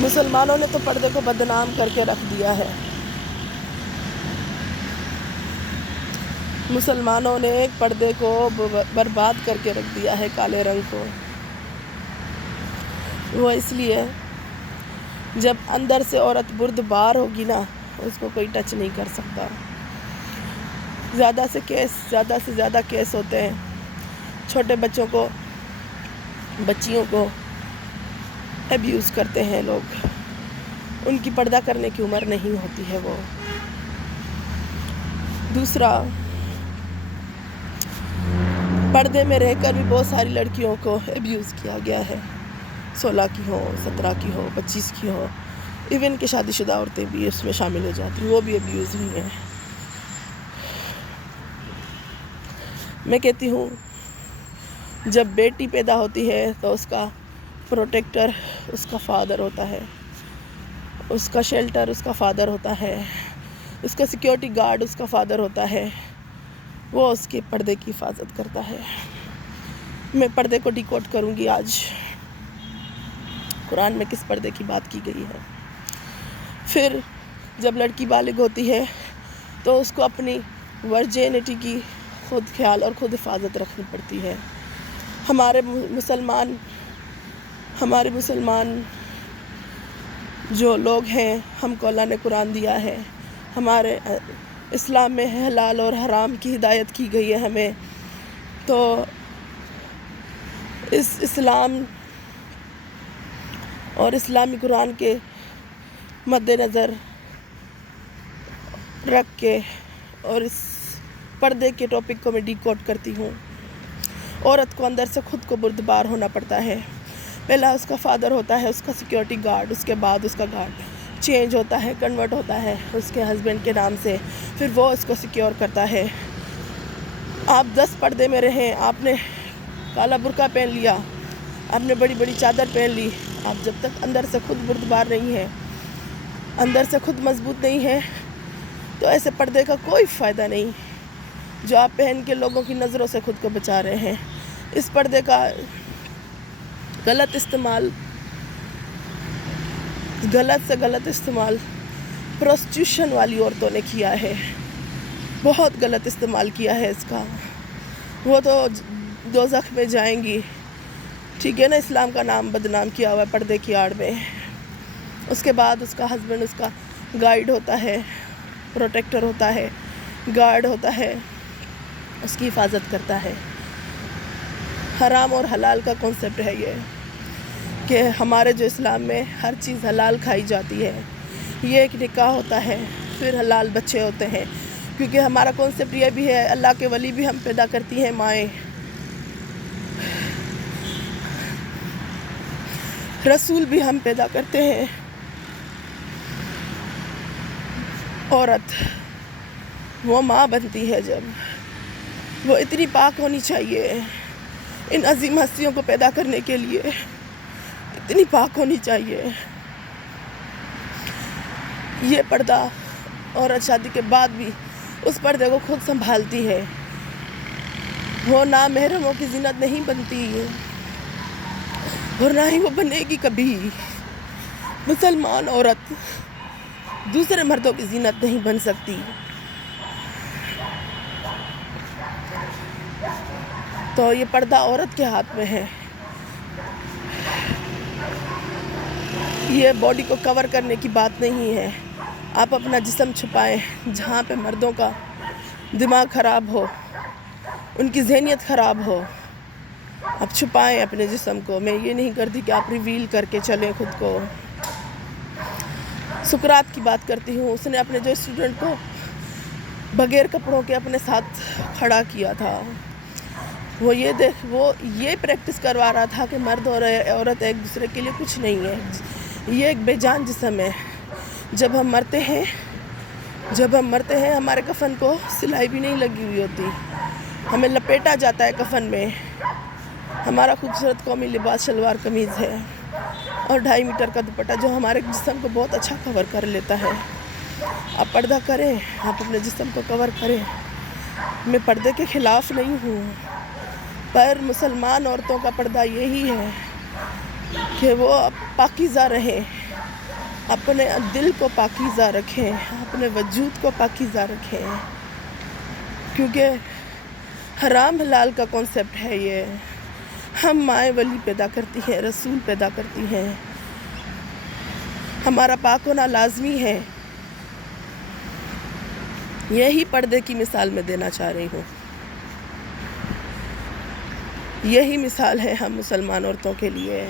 مسلمانوں نے تو پردے کو بدنام کر کے رکھ دیا ہے. مسلمانوں نے ایک پردے کو برباد کر کے رکھ دیا ہے، کالے رنگ کو. وہ اس لیے جب اندر سے عورت بردبار ہوگی نا، اس کو کوئی ٹچ نہیں کر سکتا. زیادہ سے زیادہ کیس ہوتے ہیں چھوٹے بچوں کو، بچیوں کو ایبیوز کرتے ہیں لوگ. ان کی پردہ کرنے کی عمر نہیں ہوتی ہے. وہ دوسرا، پردے میں رہ کر بھی بہت ساری لڑکیوں کو ایبیوز کیا گیا ہے. 16 کی ہو، 17 کی ہو، 25 کی ہو، ایون کہ شادی شدہ عورتیں بھی اس میں شامل ہو جاتی ہیں، وہ بھی ایبیوز ہوئی ہیں. میں کہتی ہوں جب بیٹی پیدا ہوتی ہے تو اس کا پروٹیکٹر اس کا فادر ہوتا ہے، اس کا شیلٹر اس کا فادر ہوتا ہے، اس کا سیکیورٹی گارڈ اس کا فادر ہوتا ہے. وہ اس کے پردے کی حفاظت کرتا ہے. میں پردے کو ڈیکوڈ کروں گی آج. قرآن میں کس پردے کی بات کی گئی ہے. پھر جب لڑکی بالغ ہوتی ہے تو اس کو اپنی ورجینٹی کی خود خیال اور خود حفاظت رکھنی پڑتی ہے. ہمارے مسلمان جو لوگ ہیں، ہم کو اللہ نے قرآن دیا ہے. ہمارے اسلام میں حلال اور حرام کی ہدایت کی گئی ہے ہمیں. تو اس اسلام اور اسلامی قرآن کے مد نظر رکھ کے اور اس پردے کے ٹاپک کو میں ڈیکوڈ کرتی ہوں. عورت کو اندر سے خود کو بردبار ہونا پڑتا ہے. پہلا اس کا فادر ہوتا ہے، اس کا سیکیورٹی گارڈ، اس کے بعد اس کا گارڈ چینج ہوتا ہے، کنورٹ ہوتا ہے اس کے ہسبینڈ کے نام سے. پھر وہ اس کو سیکیور کرتا ہے. آپ 10 پردے میں رہیں، آپ نے کالا برقع پہن لیا، آپ نے بڑی بڑی چادر پہن لی، آپ جب تک اندر سے خود بردبار نہیں ہیں، اندر سے خود مضبوط نہیں ہیں، تو ایسے پردے کا کوئی فائدہ نہیں جو آپ پہن کے لوگوں کی نظروں سے خود کو بچا رہے ہیں. اس پردے کا غلط سے غلط استعمال پروسٹیوشن والی عورتوں نے کیا ہے. بہت غلط استعمال کیا ہے اس کا. وہ تو دوزخ میں جائیں گی. ٹھیک ہے نا، اسلام کا نام بدنام کیا ہوا ہے پردے کی آڑ میں. اس کے بعد اس کا ہسبینڈ اس کا گائیڈ ہوتا ہے، پروٹیکٹر ہوتا ہے، گارڈ ہوتا ہے، اس کی حفاظت کرتا ہے. حرام اور حلال کا کانسیپٹ ہے یہ کہ ہمارے جو اسلام میں ہر چیز حلال کھائی جاتی ہے. یہ ایک نکاح ہوتا ہے، پھر حلال بچے ہوتے ہیں. کیونکہ ہمارا کانسیپٹ یہ بھی ہے، اللہ کے ولی بھی ہم پیدا کرتی ہیں مائیں، رسول بھی ہم پیدا کرتے ہیں. عورت وہ ماں بنتی ہے جب وہ اتنی پاک ہونی چاہیے. ان عظیم ہستیوں کو پیدا کرنے کے لیے اتنی پاک ہونی چاہیے. یہ پردہ عورت شادی کے بعد بھی اس پردے کو خود سنبھالتی ہے. وہ نامحرموں کی زینت نہیں بنتی اور نہ ہی وہ بنے گی کبھی. مسلمان عورت دوسرے مردوں کی زینت نہیں بن سکتی. تو یہ پردہ عورت کے ہاتھ میں ہے. یہ باڈی کو کور کرنے کی بات نہیں ہے. آپ اپنا جسم چھپائیں. جہاں پہ مردوں کا دماغ خراب ہو، ان کی ذہنیت خراب ہو، آپ چھپائیں اپنے جسم کو. میں یہ نہیں کرتی کہ آپ ریویل کر کے چلیں خود کو. سقراط کی بات کرتی ہوں. اس نے اپنے جو اسٹوڈنٹ کو بغیر کپڑوں کے اپنے ساتھ کھڑا کیا تھا. وہ یہ پریکٹس کروا رہا تھا کہ مرد اور عورت ایک دوسرے کے لیے کچھ نہیں ہے. یہ ایک بے جان جسم ہے. جب ہم مرتے ہیں ہمارے کفن کو سلائی بھی نہیں لگی ہوئی ہوتی. ہمیں لپیٹا جاتا ہے کفن میں. ہمارا خوبصورت قومی لباس شلوار قمیض ہے اور 2.5 میٹر کا دوپٹہ جو ہمارے جسم کو بہت اچھا کور کر لیتا ہے. آپ پردہ کریں، آپ اپنے جسم کو کور کریں. میں پردے کے خلاف نہیں ہوں، پر مسلمان عورتوں کا پردہ یہی ہے کہ وہ پاکیزہ رہیں. اپنے دل کو پاکیزہ رکھیں، اپنے وجود کو پاکیزہ رکھیں، کیونکہ حرام حلال کا کنسپٹ ہے یہ۔ ہم مائیں ولی پیدا کرتی ہیں، رسول پیدا کرتی ہیں، ہمارا پاک ہونا لازمی ہے۔ یہی پردے کی مثال میں دینا چاہ رہی ہوں، یہی مثال ہے ہم مسلمان عورتوں کے لیے۔